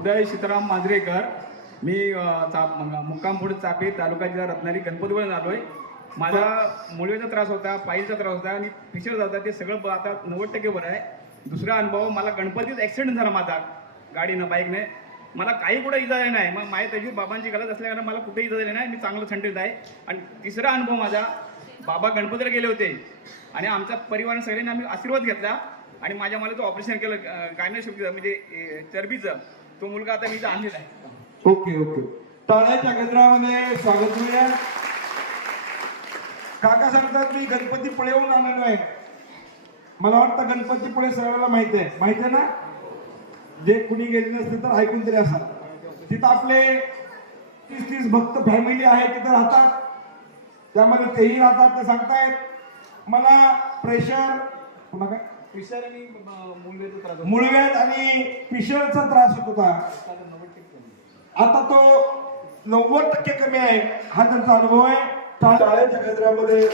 उदय सीताराम मांजरेकर. मी मुक्कामपूर चापे, तालुका जिल्हा रत्नागिरी, गणपतीवरून आलो आहे. माझा मुळव्याचा त्रास होता, पायीचा त्रास होता आणि फिशर होता. ते सगळं आता 90% बरं आहे. दुसरा अनुभव, मला गणपतीत ॲक्सिडेंट झाला माझा गाडीनं, बाईकने. मला काही कुठे इजा झाली नाही. मग माझ्या त्याची बाबांची गरज असल्यामुळे मला कुठे इजा झाली नाही. मी चांगलं थंडीत आहे. आणि तिसरा अनुभव माझा, बाबा गणपतीला गेले होते आणि आमचा परिवार सगळ्यांनी आम्ही आशीर्वाद घेतला आणि माझ्या मला तो ऑपरेशन केलं गायनेशोपीचं, म्हणजे चरबीचं. तो मुलगा आता मी इथं आणलेला आहे. ओके ओके, टाळ्याच्या गजरामध्ये स्वागत करूया. काका सांगतात मी गणपतीपुळेहून आलेलो आहे. मला वाटतं गणपतीपुळे सगळ्याला माहिती आहे ना. जे कुणी गेले नसते तर ऐकून तरी असाल. तिथं आपले 30 भक्त फॅमिली आहे, तिथं राहतात. त्यामध्ये तेही राहतात. ते सांगतायत मला प्रेशर, पुन्हा काय फिशर आणि मुळव्याध आणि पिशरचा त्रास होत होता. आता तो 90% कमी आहे. हा त्यांचा अनुभव आहे. टाळ्याच्या गजरामध्ये